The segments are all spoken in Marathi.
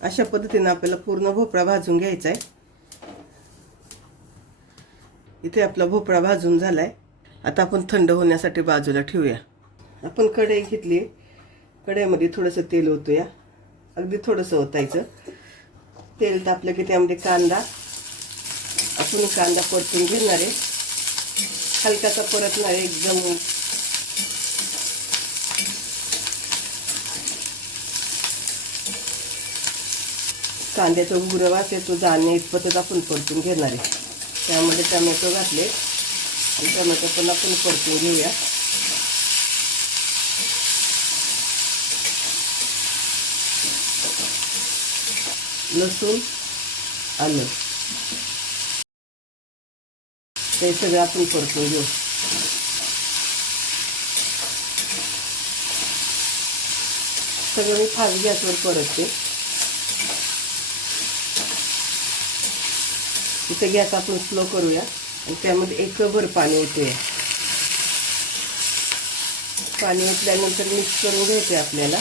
अशा पद्धतीने आपल्याला पूर्ण भोपळा भाजून घ्यायचा आहे। इथे आपला भोपळा भाजून झालाय। आता आपण थंड होण्यासाठी बाजूला ठेवूया। आपण कढई घेतली, कढईमध्ये थोडंसं तेल ओतूया, अगदी थोडंसं ओतायचं। तेल तापलं की त्यामध्ये कांदा, आपण कांदा परतून घेणार आहे, हलकासा परतणार आहे एकदम। कांद्याचा गुरं वास येतो जाणे इतपतच आपण परतून घेणार आहे। त्यामध्ये टोमॅटो घातले आणि टोमॅटो पण आपण परतून घेऊया। लसूण, आलं ते सगळं आपण परतून घेऊ। सगळं मी फास्ट गॅसवर परतते। इथे गॅस आपण स्लो करूया आणि त्यामध्ये एक भर पाणी ओतूया। पाणी ओतल्यानंतर मिक्स करून घ्यायचे आपल्याला।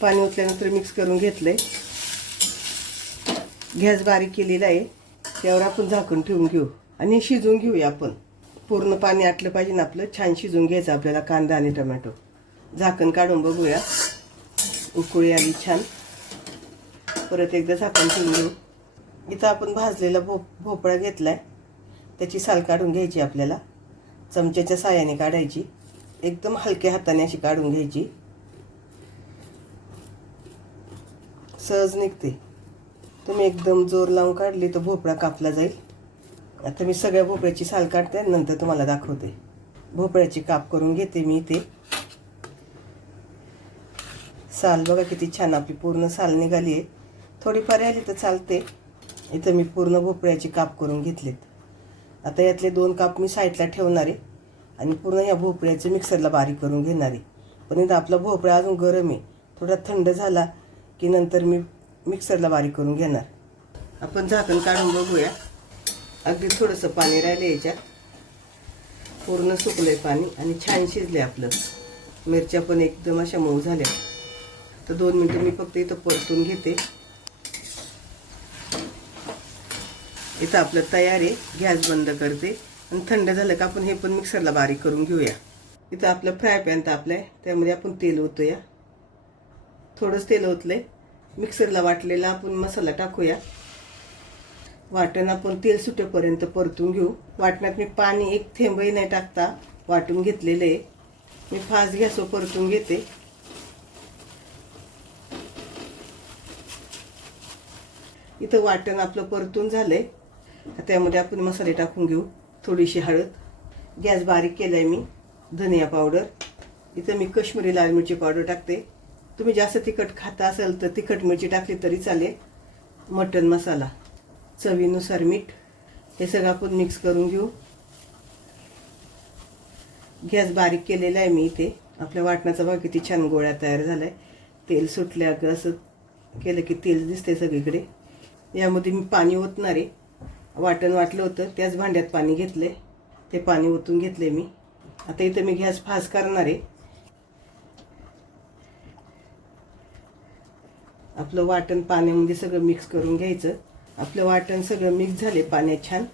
पाणी ओतल्यानंतर मिक्स करून घेतले। गॅस बारीक केलेला आहे, त्यावर आपण झाकण ठेवून घेऊ आणि शिजवून घेऊया आपण। पूर्ण पाणी आटलं पाहिजे ना आपलं, छान शिजवून घ्यायचं आपल्याला कांदा आणि टोमॅटो। झाकण काढून बघूया, उकळी आली छान। परत एकदा झाकण ठेवून घेऊ। इथं आपण भाजलेला भोपळा घेतलाय, त्याची साल काढून घ्यायची आपल्याला। चमच्याच्या साहाय्याने काढायची, एकदम हलक्या हाताने अशी काढून घ्यायची, सहज निघते। तुम्ही एकदम जोर लावून काढली तर भोपळा कापला जाईल। आता मी सगळ्या भोपळ्याची साल काढते आणि नंतर तुम्हाला दाखवते। भोपळ्याची काप करून घेते मी इथे। साल बघा किती छान आपली पूर्ण साल निघाली आहे। थोडीफार आली तर चालते। इथं मी पूर्ण भोपळ्याची काप करून घेतलेत। आता यातले 2 काप मी साईडला ठेवणार आहे आणि पूर्ण या भोपळ्याचं मिक्सरला बारीक करून घेणार आहे। पण इथं आपला भोपळा अजून गरम आहे, थोडा थंड झाला की नंतर मी मिक्सरला बारीक करून घेणार। आपण झाकण काढून बघूया, अगदी थोडंसं पाणी राहिलं याच्यात, पूर्ण सुकलंय पाणी आणि छान शिजले आपलं। मिरच्या पण एकदम अशा मऊ झाल्या। तर 2 मिनिटं मी फक्त इथं परतून घेते। इथं आपलं तयार आहे। गॅस बंद करते आणि थंड झालं का आपण हे पण मिक्सरला बारीक करून घेऊया। इथं आपलं फ्राय पॅन तापलाय, त्यामध्ये आपण तेल ओतूया। थोडंच तेल ओतलंय। मिक्सरला वाटलेला आपण मसाला टाकूया। वाटण आपण तेल सुटेपर्यंत परतून घेऊ। वाटणात मी पाणी एक थेंबही नाही टाकता वाटून घेतलेलं आहे। मी फास्ट गॅसवर परतून घेते। इथं वाटण आपलं परतून झालंय, त्यामध्ये आपण मसाले टाकून घेऊ। थोडीशी हळद, गॅस बारीक केलाय मी, धनिया पावडर, इथं मी काश्मीरी लाल मिरची पावडर टाकते। तुम्ही जास्त तिखट खाता असाल तर तिखट मिरची टाकली तरी चालेल। मटण मसाला, चवीनुसार मीठ, हे सगळं आपण मिक्स करून घेऊ। गॅस बारीक केलेला आहे मी इथे। आपल्या वाटणाचा बघा किती छान गोळा तयार झालाय। तेल सुटल्या असं केलं की तेल दिसते सगळीकडे। यामध्ये मी पाणी ओतणार आहे। वाटण वाटलं होतं त्याच भांड्यात पाणी घेतले, ते पाणी ओतून घेतले मी। आता इथं मी गॅस फास्ट करणार आहे। आपलं वाटण पाण्यामध्ये सगळं मिक्स करून घ्यायचं। आपलं वाटण सगळं मिक्स झाले पाण्यात छान।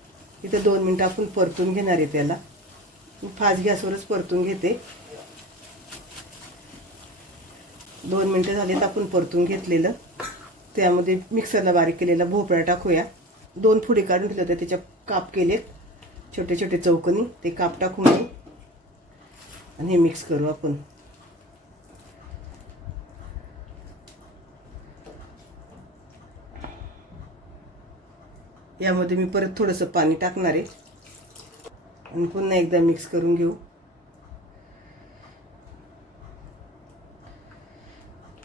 इथं 2 मिनिटं आपण परतून घेणार आहे त्याला। फास्ट गॅसवरच परतून घेते। 2 मिनिटं झालेत आपण परतून घेतलेलं। त्यामध्ये मिक्सरला बारीक केलेला भोपळा टाकूया। 2 फोडी काढून ठेवले होते, त्याच्या काप केलेत छोटे छोटे चौकोनी, ते काप टाकून घेऊ आणि हे मिक्स करू आपण। यामध्ये मी परत थोडंसं पाणी टाकणार आहे आणि पुन्हा एकदा मिक्स करून घेऊ।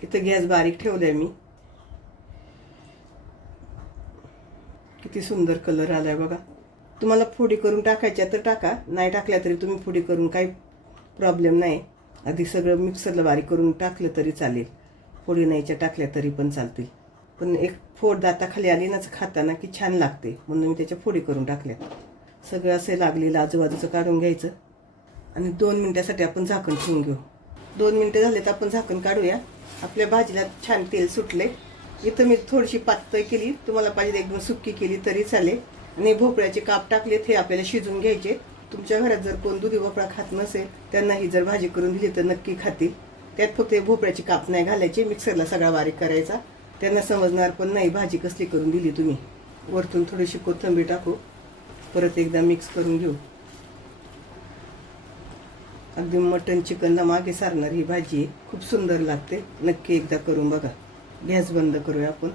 इथं गॅस बारीक ठेवलाय मी। किती सुंदर कलर आलाय बघा। तुम्हाला फोडी करून टाकायच्या तर टाका, नाही टाकल्या तरी तुम्ही फोडी करून काही प्रॉब्लेम नाही। आधी सगळं मिक्सरला बारीक करून टाकलं तरी चालेल, फोडी नाहीच्या टाकल्या तरी पण चालतील। पण एक फोड दाताखाली आली ना खाताना की छान लागते, म्हणून मी त्याच्या फोडी करून टाकल्या। सगळं असे लागलेलं आजूबाजूचं काढून घ्यायचं आणि 2 मिनिटासाठी आपण झाकण ठेवून घेऊ। 2 मिनिटं झाले तर आपण झाकण काढूया आपल्या भाजीला छान तेल सुटले. इथं मी थोडीशी पातळ केली, तुम्हाला पाहिजे एकदम सुक्की केली तरी चालेल. आणि भोपळ्याचे काप टाकलेत, हे आपल्याला शिजून घ्यायचे. तुमच्या घरात जर कोण दुधी भोपळा खात नसेल त्यांना ही जर भाजी करून दिली तर नक्की खातील. त्यात फक्त भोपळ्याचे काप नाही घालायचे, मिक्सरला सगळा बारीक करायचा. त्यांना समजणार पण नाही भाजी कसली करून दिली तुम्ही. वरतून थोडीशी कोथिंबीर टाकू, परत एकदा मिक्स करून घेऊ. अगदी मटन चिकनला मागे सारणार ही भाजी खूप सुंदर लागते. नक्की एकदा करून बघा. गॅस बंद करूया आपण.